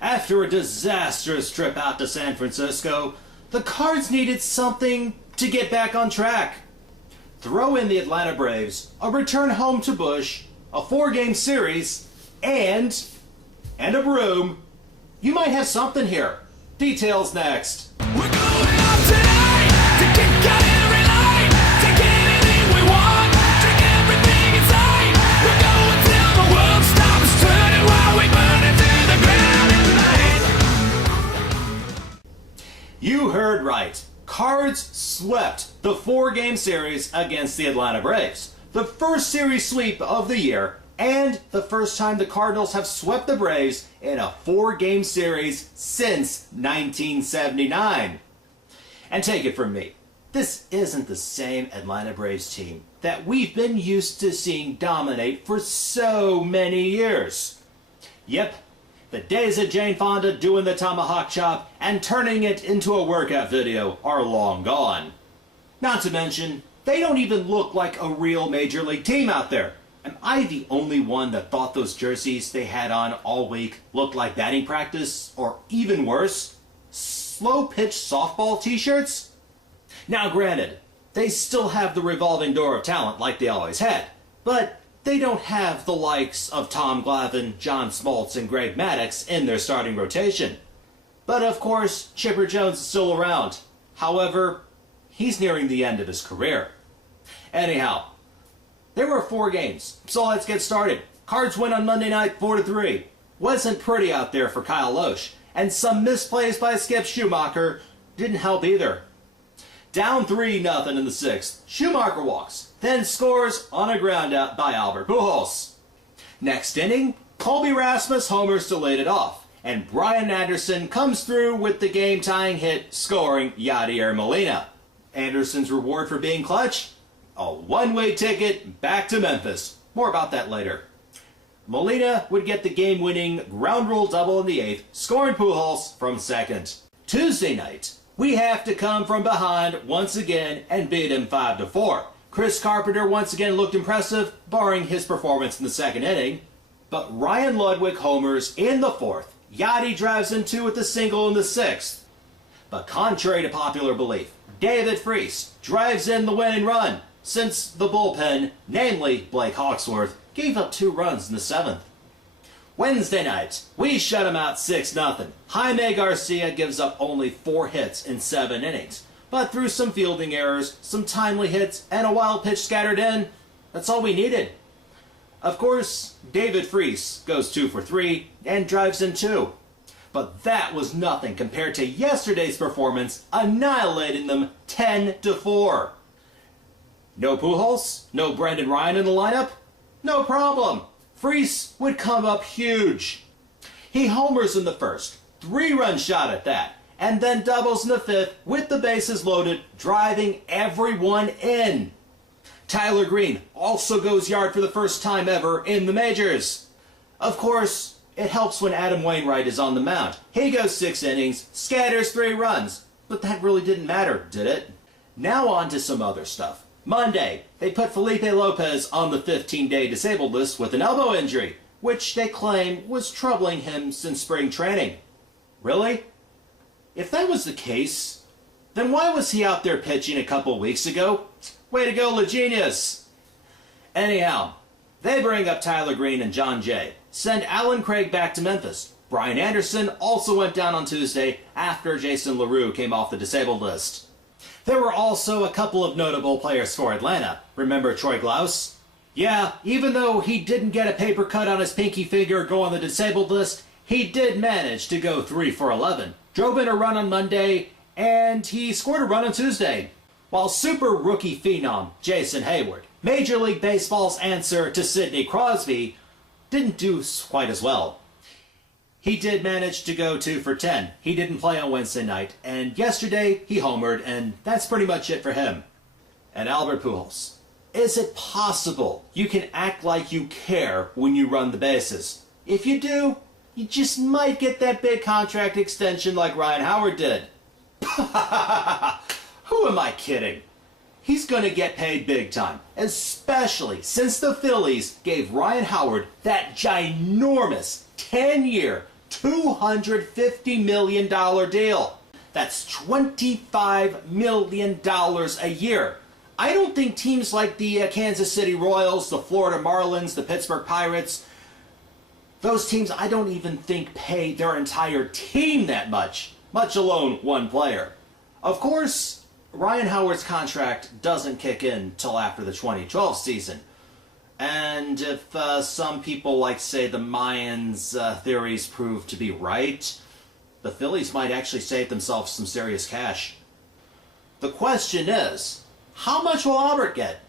After a disastrous trip out to San Francisco, the Cards needed something to get back on track. Throw in the Atlanta Braves, a return home to Busch, a 4-game series, and a broom. You might have something here. Details next. We're going out tonight to kick out every light, take anything we want, drink everything inside. We're going till the world stops turning while we burn it to the ground at night. You heard right. Cards swept the 4-game series against the Atlanta Braves. The first series sweep of the year, and the first time the Cardinals have swept the Braves in a 4-game series since 1979. And take it from me, this isn't the same Atlanta Braves team that we've been used to seeing dominate for so many years. Yep, the days of Jane Fonda doing the tomahawk chop and turning it into a workout video are long gone. Not to mention, they don't even look like a real Major League team out there. Am I the only one that thought those jerseys they had on all week looked like batting practice, or even worse, slow-pitch softball t-shirts? Now granted, they still have the revolving door of talent like they always had, but they don't have the likes of Tom Glavine, John Smoltz, and Greg Maddux in their starting rotation. But of course, Chipper Jones is still around. However, he's nearing the end of his career. Anyhow, there were 4 games, so let's get started. Cards win on Monday night 4-3. Wasn't pretty out there for Kyle Loesch, and some misplays by Skip Schumacher didn't help either. Down 3-0 in the 6th, Schumacher walks, then scores on a groundout by Albert Pujols. Next inning, Colby Rasmus homers to lead it off, and Brian Anderson comes through with the game-tying hit, scoring Yadier Molina. Anderson's reward for being clutch? A one-way ticket back to Memphis. More about that later. Molina would get the game-winning ground rule double in the 8th, scoring Pujols from second. Tuesday night, we have to come from behind once again and beat him 5-4. Chris Carpenter once again looked impressive, barring his performance in the second inning. But Ryan Ludwig homers in the 4th. Yachty drives in 2 with a single in the 6th. But contrary to popular belief, David Freese drives in the winning run, since the bullpen, namely Blake Hawksworth, gave up 2 runs in the 7th. Wednesday night, we shut him out 6-0. Jaime Garcia gives up only 4 hits in 7 innings. But through some fielding errors, some timely hits, and a wild pitch scattered in, that's all we needed. Of course, David Freese goes 2 for 3 and drives in 2. But that was nothing compared to yesterday's performance, annihilating them 10-4. No Pujols? No Brendan Ryan in the lineup? No problem. Freese would come up huge. He homers in the 1st, 3-run shot at that, and then doubles in the 5th with the bases loaded, driving everyone in. Tyler Green also goes yard for the first time ever in the majors. Of course, it helps when Adam Wainwright is on the mound. He goes 6 innings, scatters 3 runs, but that really didn't matter, did it? Now on to some other stuff. Monday, they put Felipe Lopez on the 15-day disabled list with an elbow injury, which they claim was troubling him since spring training. Really? If that was the case, then why was he out there pitching a couple weeks ago? Way to go, LaGenius! Anyhow, they bring up Tyler Green and John Jay, send Alan Craig back to Memphis. Brian Anderson also went down on Tuesday after Jason LaRue came off the disabled list. There were also a couple of notable players for Atlanta. Remember Troy Glaus? Yeah, even though he didn't get a paper cut on his pinky finger go on the disabled list, he did manage to go 3 for 11. Drove in a run on Monday, and he scored a run on Tuesday. While super rookie phenom Jason Hayward, Major League Baseball's answer to Sidney Crosby, didn't do quite as well. He did manage to go 2 for 10. He didn't play on Wednesday night, and yesterday he homered, and that's pretty much it for him. And Albert Pujols. Is it possible you can act like you care when you run the bases? If you do, you just might get that big contract extension like Ryan Howard did. Who am I kidding? He's going to get paid big time, especially since the Phillies gave Ryan Howard that ginormous 10-year, $250 million deal. That's $25 million a year. I don't think teams like the Kansas City Royals, the Florida Marlins, the Pittsburgh Pirates, those teams I don't even think pay their entire team that much alone one player. Of course, Ryan Howard's contract doesn't kick in till after the 2012 season. And if some people, like say the Mayans' theories prove to be right, the Phillies might actually save themselves some serious cash. The question is, how much will Albert get?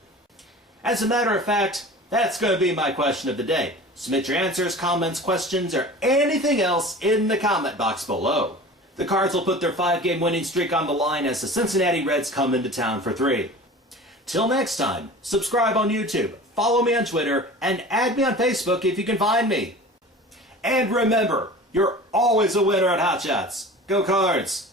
As a matter of fact, that's going to be my question of the day. Submit your answers, comments, questions, or anything else in the comment box below. The Cards will put their 5-game winning streak on the line as the Cincinnati Reds come into town for 3. Till next time, subscribe on YouTube, follow me on Twitter, and add me on Facebook if you can find me. And remember, you're always a winner at Hot Shots. Go Cards!